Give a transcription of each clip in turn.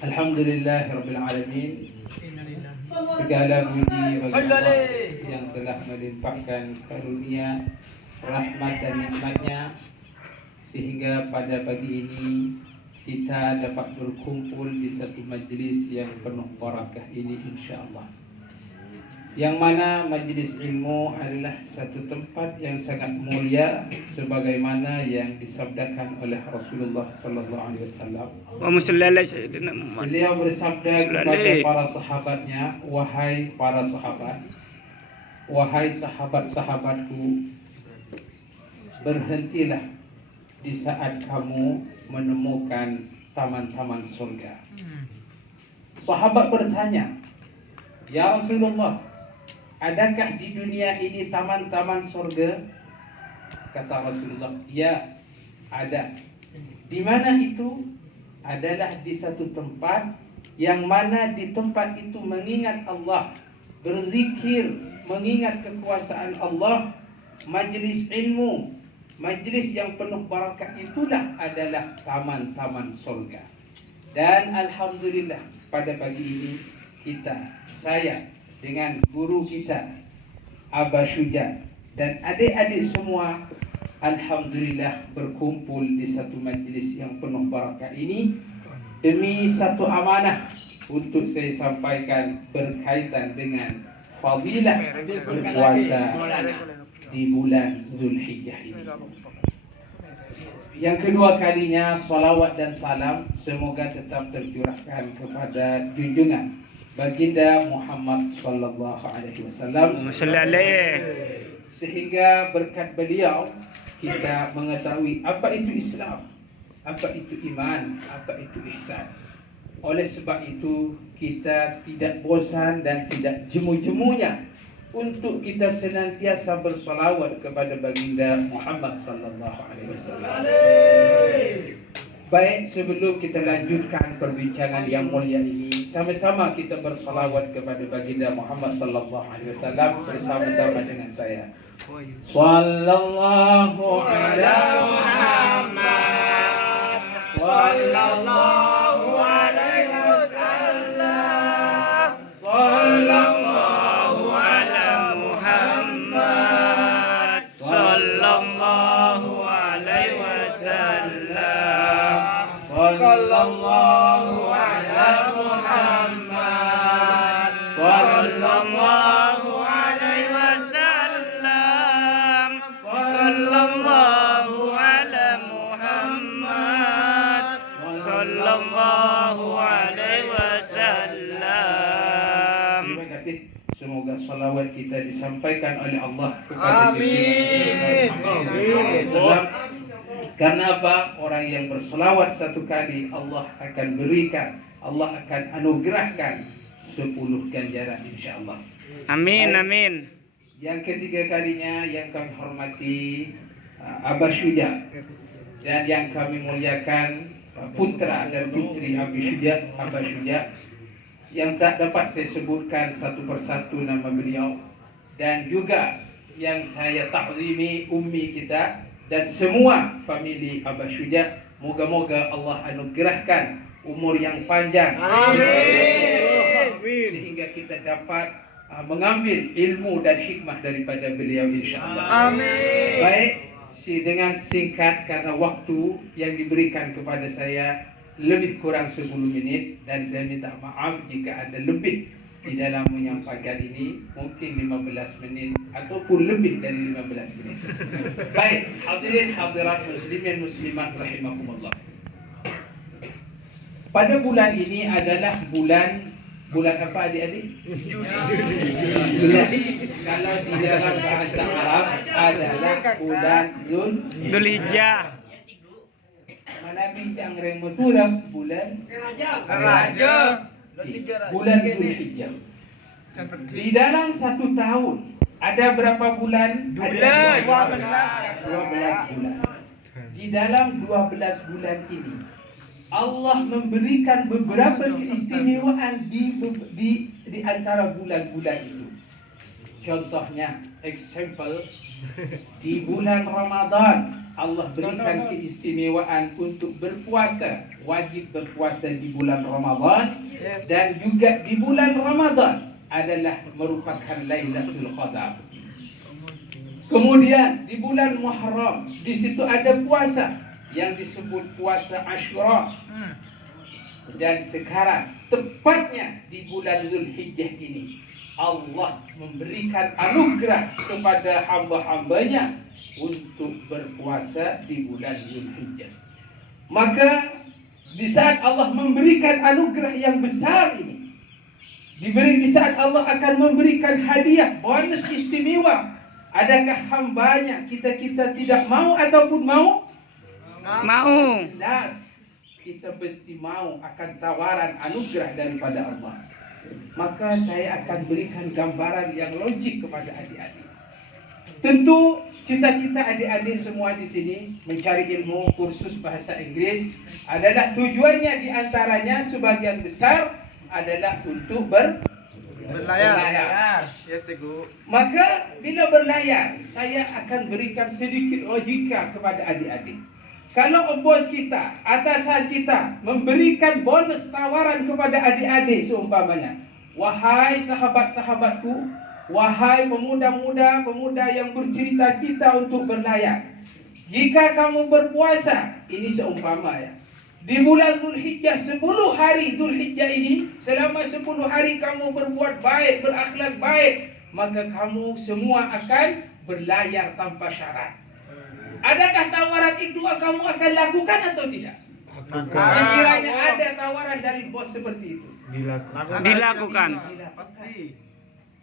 Alhamdulillahirabbil alamin. Segala puji bagi Allah yang telah melimpahkan karunia, rahmat dan nikmatnya sehingga pada pagi ini kita dapat berkumpul di satu majlis yang penuh barakah ini insya-Allah. Yang mana majlis ilmu adalah satu tempat yang sangat mulia sebagaimana yang disabdakan oleh Rasulullah sallallahu alaihi wasallam. Beliau bersabda kepada para sahabatnya, wahai para sahabat, wahai sahabat-sahabatku, berhentilah di saat kamu menemukan taman-taman surga. Sahabat bertanya, ya Rasulullah, adakah di dunia ini taman-taman surga? Kata Rasulullah, ya, ada. Di mana itu? Adalah di satu tempat yang mana di tempat itu mengingat Allah, berzikir, mengingat kekuasaan Allah, majlis ilmu, majlis yang penuh barakah, itulah adalah taman-taman surga. Dan alhamdulillah pada pagi ini saya dengan guru kita Abah Syuja dan adik-adik semua alhamdulillah berkumpul di satu majlis yang penuh barakah ini demi satu amanah untuk saya sampaikan berkaitan dengan fadilah berpuasa di bulan Zulhijjah ini. Yang kedua kalinya salawat dan salam semoga tetap tercurahkan kepada junjungan Baginda Muhammad sallallahu alaihi wasallam, sehingga berkat beliau kita mengetahui apa itu Islam, apa itu iman, apa itu ihsan. Oleh sebab itu kita tidak bosan dan tidak jemu-jemunya untuk kita senantiasa bersolawat kepada Baginda Muhammad sallallahu alaihi wasallam. Baik, sebelum kita lanjutkan perbincangan yang mulia ini, sama-sama kita bersolawat kepada Baginda Muhammad sallallahu alaihi wasallam bersama-sama dengan saya. Sallallahu ala Muhammad, sallallahu alaihi wasallam, sallallahu ala Muhammad, sallallahu alaihi wasallam, sallallahu ala Muhammad, sallallahu alaihi wasallam, sallallahu ala Muhammad, sallallahu alaihi wasallam. Terima kasih. Semoga salawat kita disampaikan oleh Allah kepada Amin. Karena apa? Orang yang berselawat satu kali Allah akan berikan, Allah akan anugerahkan 10 ganjaran insyaAllah. Amin. Amin. Yang ketiga kalinya yang kami hormati Abah Syuja dan yang kami muliakan putra dan putri Abah Syuja yang tak dapat saya sebutkan satu persatu nama beliau, dan juga yang saya takzimi ummi kita dan semua famili Abah Syuja. Moga-moga Allah anugerahkan umur yang panjang. Amin. Sehingga kita dapat mengambil ilmu dan hikmah daripada beliau insyaAllah. Amin. Baik, dengan singkat karena waktu yang diberikan kepada saya lebih kurang 10 menit dan saya minta maaf jika ada lebih di dalam menyampaikan ini, mungkin 15 menit ataupun lebih dari 15 menit. Baik, hadirin hadirat muslimin muslimat rahimakumullah. Pada bulan ini adalah bulan apa adik-adik? Bulan, kalau di dalam bahasa Arab adalah bulan Zulhijjah. Mana bincang remuturam bulan Raja. Bulan Zulhijjah. Di dalam satu tahun ada berapa bulan? 12 bulan. Di dalam 12 bulan ini Allah memberikan beberapa keistimewaan di antara bulan-bulan itu. Contohnya, example, di bulan Ramadan Allah berikan keistimewaan untuk berpuasa, wajib berpuasa di bulan Ramadan, dan juga di bulan Ramadan adalah merupakan Lailatul Qadar. Kemudian di bulan Muharram, di situ ada puasa yang disebut puasa Asyura. Dan sekarang tepatnya di bulan Zulhijjah ini Allah memberikan anugerah kepada hamba-hambanya untuk berpuasa di bulan Zulhijjah. Maka di saat Allah memberikan anugerah yang besar ini, di saat Allah akan memberikan hadiah bonus istimewa, adakah hambanya kita tidak mau ataupun mau? Mau. Jelas kita pasti mau akan tawaran anugerah daripada Allah. Maka saya akan berikan gambaran yang logik kepada adik-adik. Tentu cita-cita adik-adik semua di sini mencari ilmu kursus bahasa Inggris adalah tujuannya, diantaranya sebagian besar adalah untuk berlayar. Yes, Cikgu. Maka bila berlayar, saya akan berikan sedikit logika kepada adik-adik. Kalau bos kita, atasan kita memberikan bonus tawaran kepada adik-adik seumpamanya, wahai sahabat-sahabatku, wahai pemuda yang bercerita kita untuk berlayar, jika kamu berpuasa, ini seumpama ya, di bulan Zulhijjah 10 hari Zulhijjah ini, selama 10 hari kamu berbuat baik, berakhlak baik, maka kamu semua akan berlayar tanpa syarat. Adakah tawaran itu kamu akan lakukan atau tidak? Sekiranya ada tawaran dari bos seperti itu, Dilakukan. pasti.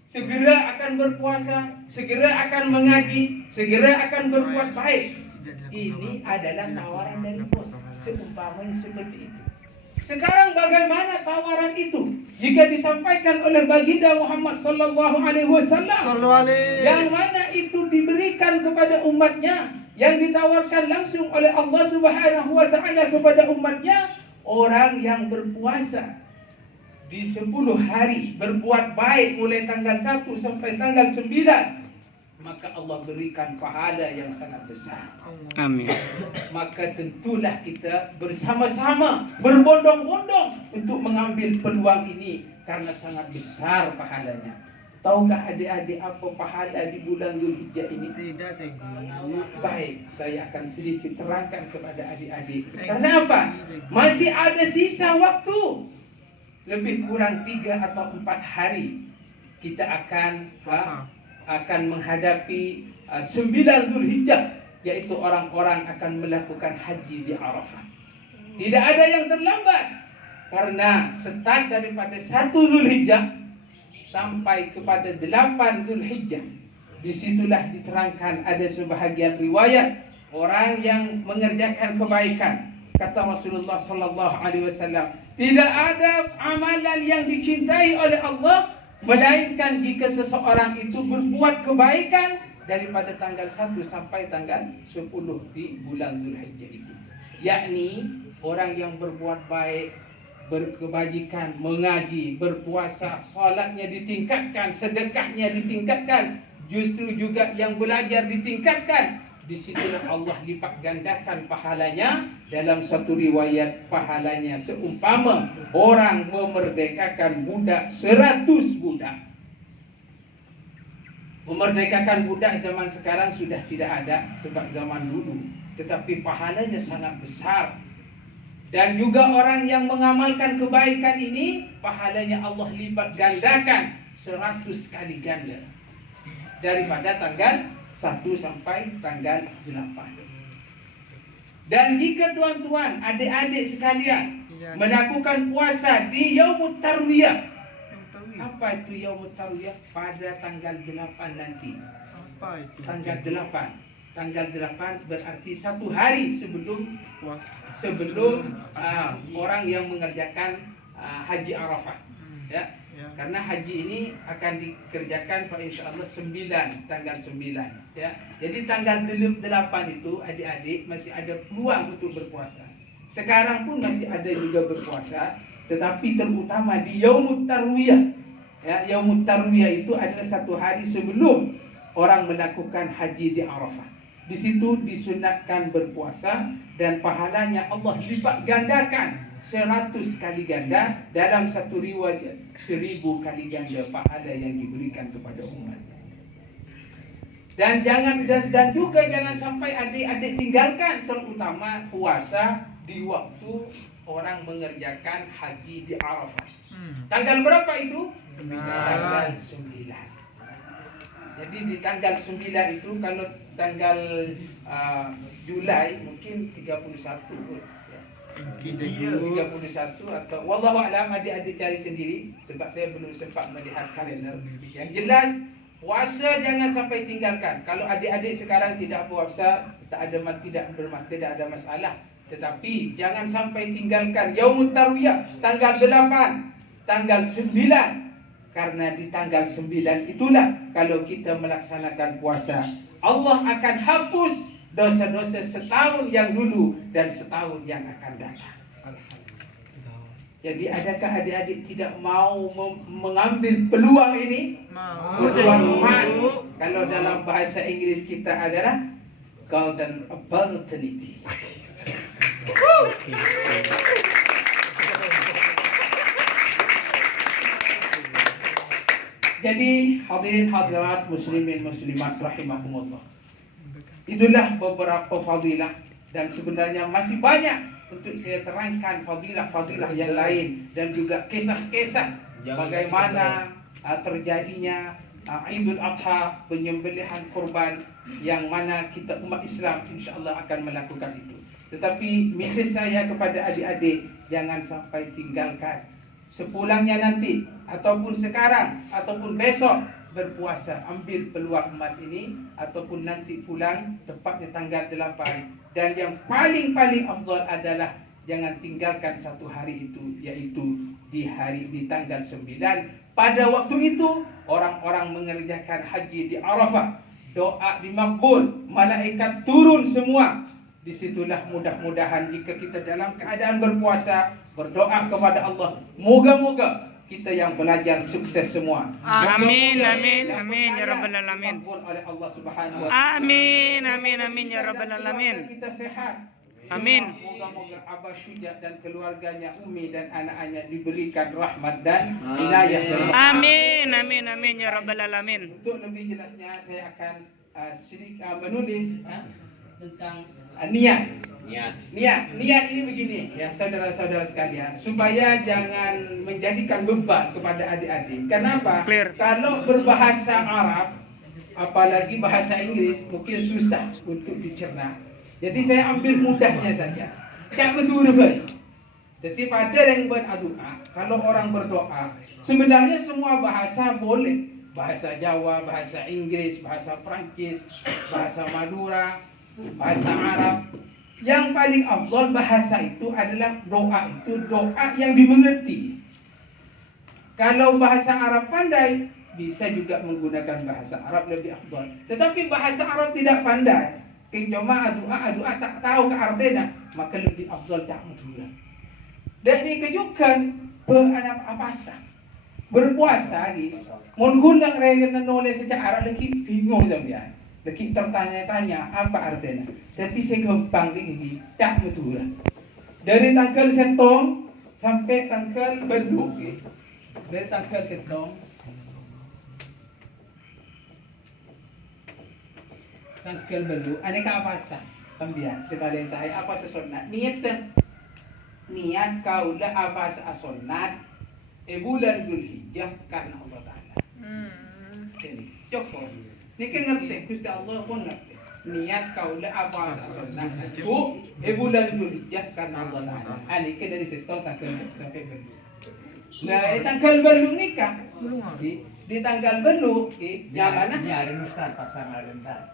Segera akan berpuasa, segera akan mengaji, segera akan berbuat baik. Ini adalah tawaran dari bos, seumpamanya seperti itu. Sekarang bagaimana tawaran itu jika disampaikan oleh baginda Muhammad sallallahu alaihi wasallam, yang mana itu diberikan kepada umatnya, yang ditawarkan langsung oleh Allah Subhanahu wa taala kepada umatnya, orang yang berpuasa di 10 hari, berbuat baik mulai tanggal 1 sampai tanggal 9, maka Allah berikan pahala yang sangat besar. Amin. Maka tentulah kita bersama-sama berbondong-bondong untuk mengambil peluang ini karena sangat besar pahalanya. Tahukah adik-adik apa pahala di bulan Zulhijjah ini? Tidak, Cikgu. Baik, saya akan sedikit terangkan kepada adik-adik. Karena apa? Masih ada sisa waktu. Lebih kurang 3 atau 4 hari kita akan menghadapi 9 Zulhijjah, yaitu orang-orang akan melakukan haji di Arafah. Tidak ada yang terlambat, karena start daripada 1 Zulhijjah sampai kepada 8 Zulhijjah. Disitulah diterangkan ada sebahagian riwayat orang yang mengerjakan kebaikan. Kata Rasulullah sallallahu alaihi wasallam, tidak ada amalan yang dicintai oleh Allah melainkan jika seseorang itu berbuat kebaikan daripada tanggal 1 sampai tanggal 10 di bulan Zulhijjah itu. Yakni orang yang berbuat baik, berkebajikan, mengaji, berpuasa, salatnya ditingkatkan, sedekahnya ditingkatkan, justru juga yang belajar ditingkatkan. Disitulah Allah lipat gandakan pahalanya. Dalam satu riwayat, pahalanya seumpama orang memerdekakan budak 100 budak. Memerdekakan budak zaman sekarang sudah tidak ada sebab zaman dulu, tetapi pahalanya sangat besar. Dan juga orang yang mengamalkan kebaikan ini, pahalanya Allah lipat gandakan 100 kali ganda daripada tanggal 1 sampai tanggal 8. Dan jika tuan-tuan, adik-adik sekalian melakukan puasa di Yaumut Tarwiyah. Apa itu Yaumut Tarwiyah? Pada tanggal 8 nanti. Apa itu? Tanggal 8. Tanggal 8 berarti 1 hari sebelum orang yang mengerjakan haji Arafah. Ya. Karena haji ini akan dikerjakan pada insyaallah 9, tanggal 9 ya. Jadi tanggal 8 itu adik-adik masih ada peluang untuk berpuasa. Sekarang pun masih ada juga berpuasa, tetapi terutama di Yaumut Tarwiyah. Ya, Yaumut Tarwiyah itu adalah 1 hari sebelum orang melakukan haji di Arafah. Di situ disunatkan berpuasa dan pahalanya Allah lipat gandakan 100 kali ganda, dalam satu riwayat 1000 kali ganda pahala yang diberikan kepada umat. Dan juga jangan sampai adik-adik tinggalkan, terutama puasa di waktu orang mengerjakan haji di Arafah. Tanggal berapa itu? Tanggal 9. Jadi di tanggal 9 itu, kalau tanggal Julai mungkin 31 ya. 31 atau wallahu a'lam, adik-adik cari sendiri sebab saya belum sempat melihat kalender. Yang jelas puasa jangan sampai tinggalkan. Kalau adik-adik sekarang tidak puasa, tidak ada masalah. Tetapi jangan sampai tinggalkan Yaumut Tarwiyah tanggal 8, tanggal 9. Karena di tanggal 9 itulah kalau kita melaksanakan puasa, Allah akan hapus dosa-dosa setahun yang dulu dan setahun yang akan datang. Jadi adakah adik-adik tidak mau mengambil peluang ini? Peluang emas. Kalau dalam bahasa Inggris kita adalah golden opportunity. Jadi hadirin hadirat muslimin muslimat rahimakumullah, itulah beberapa fadilah, dan sebenarnya masih banyak untuk saya terangkan fadilah-fadilah yang lain, dan juga kisah-kisah bagaimana terjadinya Idul Adha, penyembelihan kurban, yang mana kita umat Islam insya-Allah akan melakukan itu. Tetapi mesej saya kepada adik-adik, jangan sampai tinggalkan. Sepulangnya nanti, ataupun sekarang, ataupun besok berpuasa, ambil peluang emas ini, ataupun nanti pulang tepatnya tanggal 8. Dan yang paling afdal adalah jangan tinggalkan satu hari itu, yaitu di tanggal 9. Pada waktu itu orang-orang mengerjakan haji di Arafah, doa dimakbul, malaikat turun semua. Disitulah mudah-mudahan jika kita dalam keadaan berpuasa, berdoa kepada Allah, moga-moga kita yang belajar sukses semua. Amin, amin, amin ya rabbal alamin. Oleh Allah Subhanahu wa taala. Amin, amin, amin ya rabbal alamin. Kita sehat. Amin. Moga-moga Abah Syuja dan keluarganya, Umi dan anak-anaknya diberikan rahmat dan inayah. Amin, amin, amin ya rabbal alamin. Untuk lebih jelasnya saya akan menulis tentang niat ini begini ya, saudara-saudara sekalian, supaya jangan menjadikan beban kepada adik-adik. Kenapa? Clear. Kalau berbahasa Arab, apalagi bahasa Inggris, mungkin susah untuk dicerna. Jadi saya ambil mudahnya saja. Tak betul baik. Jadi pada yang berdoa, kalau orang berdoa, sebenarnya semua bahasa boleh. Bahasa Jawa, bahasa Inggris, bahasa Prancis, bahasa Madura, bahasa Arab. Yang paling afdal bahasa itu adalah doa yang dimengerti. Kalau bahasa Arab pandai, bisa juga menggunakan bahasa Arab lebih afdal. Tetapi bahasa Arab tidak pandai, cuma doa tak tahu ke artinya, maka lebih afdal tak betul. Dan dikejukan apa berpuasa di menggunakan rayuan nulis sejak Arab lagi bingung sampean. Lagi tertanya-tanya apa artinya. Jadi saya gampang ini tak betul. Dari tanggal setong sampai tanggal belu. Dari tanggal setong tanggal belu, aneka apa sah? Pembiar sebalik saya apa sesonat niat kaulah apa sesonat bulan Dzulhijjah karena Allah Taala. Ini cukup. Niki ngerti, Gusti Allah pun ngerti. Niat kaulah apa sesonat bulan Dzulhijjah karena Allah Taala. Niki dari setong tanggal sampai belu. Nah, tanggal belu nikah. Di tanggal belu, yang mana? Ini hari Ustaz pasang alentar.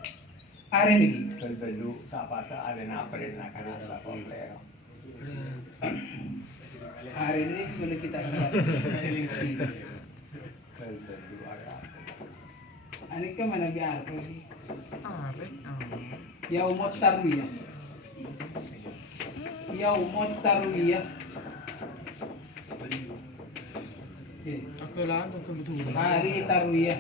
Hari ini. Belu sa pasang alena pren na kana sa kompleto. Hari ini boleh kita lihat. Belu ara. Ani ka mana biar ko. Yaumut Tarwiyah. Yaumut Tarwiyah. Hari Tarwiyah.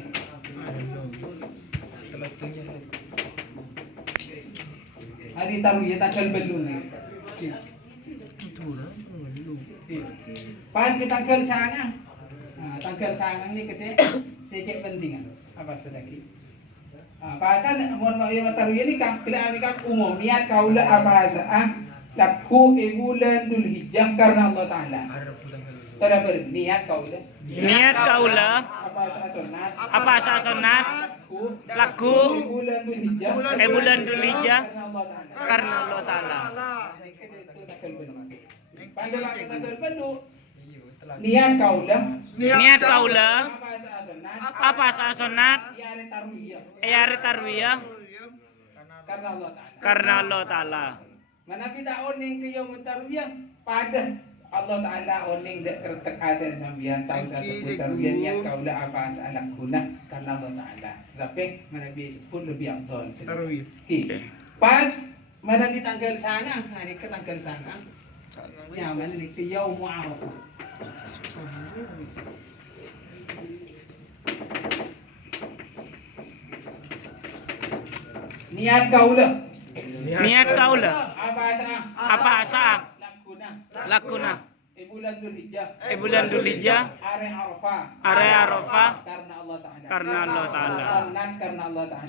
Hari tarwiyah tanggal belum ni. Pas kita tanggal sangang. Tanggal sangang ni kasi sedikit penting apa sedikit. Pasan mohon maaf ya tarwiyah ni kan kalian kan umum niat kaula apa laku bulan Dzulhijjah karena Allah Taala. Tada berniat kaula. Niat kaula apa asa sunat laku bulan Dzulhijjah bulan Dzulhijjah karena Allah Taala. Pada waktu tanggal penuh niat kaula apa asa sunat hari tarwiyah karena Allah Taala. Mana kita oning ke yaum tarwiyah pada Allah Taala oning dek kertek aten sambian tahu sa sebut tarwiyah niat kaula apa asalak guna karena Allah Taala. Tapi mana bi pun lebih afdal tarwiyah. Pas mana bi tanggal sangang hari ke tanggal sangang. Ya mana ni ke yaum Arafah. Niat kaula apa asa lakuna bulan Dzulhijjah hari Arafah karena Allah Taala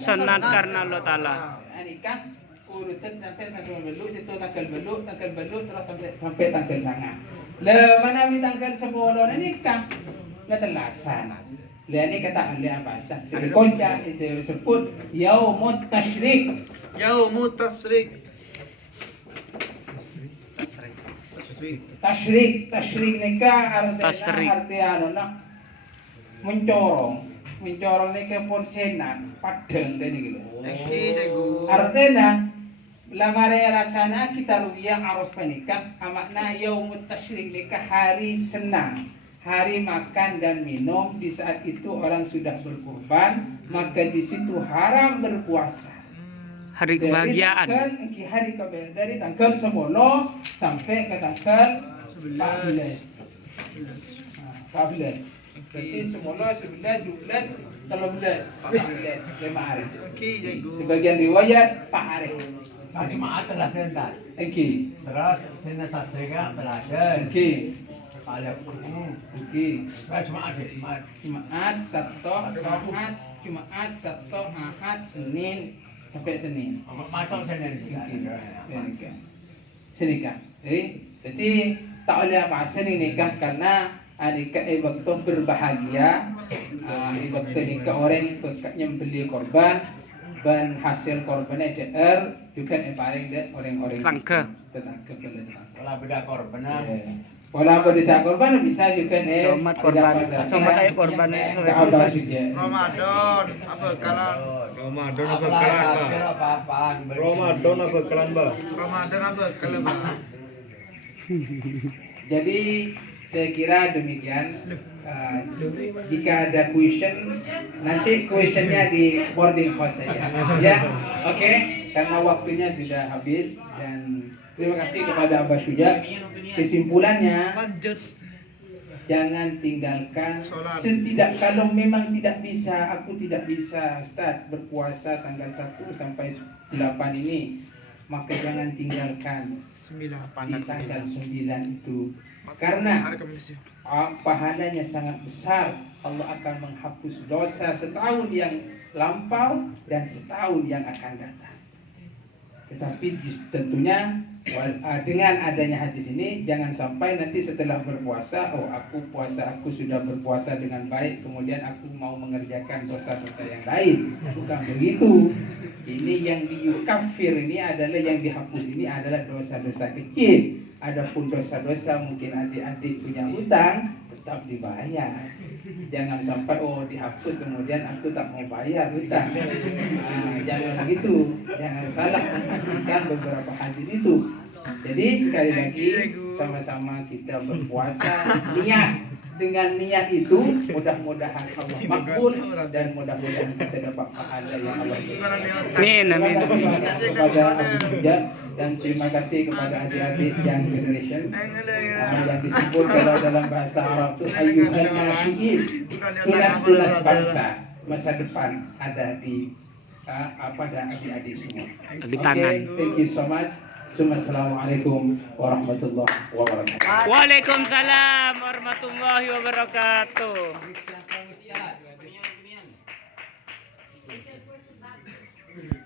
sunat karena Allah Taala. Ini kan urutan sampai tanggal belu situ tanggal belu terus sampai tanggal sangat. Le mana mi tanggal 10 ini kan le telasan. Le ini kata ahli bahasa. Sekonca itu sebut yaumut tasyrik. Tasyrik nikah artinya mencorong nikah pun senang padang dan gitu. Artinya lamare laksana kita ruya Arafah nikah makna yaumut tasyrik nikah hari senang, hari makan dan minum. Di saat itu orang sudah berkurban, maka di situ haram berpuasa. Hari kebahagiaan. Dari tanggal 10 sampai ke tanggal 14. 14. Berarti 10, 11, 12, 13, 14, 5 hari. Sebagian riwayat 4 hari. Jumaat telah sendat. Okey. Terus sena satrika belajar. Okey. Kalau Okey. Jumaat Sabtu, Ahad, Senin sampai Senin. masuk Senin. Senikah. Jadi tak boleh apa Senin nikah karena nikah waktu berbahagia. Waktu nikah orang yang beli korban dan hasil korbannya CR juga paling deh orang-orang Tangke. Kalau beda korban. Kalau beda korban bisa juga Somat korban. Somat ayo korban. Abah suja. Ramadan apa kalan? Ramadan apa kalan, Mbak? Jadi saya kira demikian. Jika ada question, nanti questionnya di boarding house saja. Ya, oke. Karena waktunya sudah habis dan terima kasih kepada Abah Syuja. Kesimpulannya, jangan tinggalkan kalau memang tidak bisa, aku tidak bisa Ustaz berpuasa tanggal 1 sampai 8 ini, maka jangan tinggalkan di tanggal 9 itu. Karena pahalanya sangat besar. Allah akan menghapus dosa setahun yang lampau dan setahun yang akan datang. Tetapi tentunya dengan adanya hadis ini jangan sampai nanti setelah berpuasa, aku sudah berpuasa dengan baik, kemudian aku mau mengerjakan dosa-dosa yang lain. Bukan begitu. Ini yang diyukafir ini adalah yang dihapus ini adalah dosa-dosa kecil. Adapun dosa-dosa mungkin adik-adik punya hutang tetap dibayar. Jangan sampai dihapus kemudian aku tak mau bayar hutang. Jangan begitu. Jangan salah mengartikan beberapa hadis itu. Jadi sekali lagi sama-sama kita berpuasa niat. Dengan niat itu mudah-mudahan Allah makbul dan mudah-mudahan kita dapat pahala yang Allah berikan. Amin. Terima kasih banyak kepada Abu Sujat dan terima kasih kepada adik-adik yang generation yang disebut kalau dalam bahasa Arab itu ayyuhan nasyiin, tunas bangsa masa depan ada di pada adik-adik semua. Di tangan. Thank you so much. Assalamualaikum warahmatullahi wabarakatuh. Waalaikumsalam warahmatullahi wabarakatuh.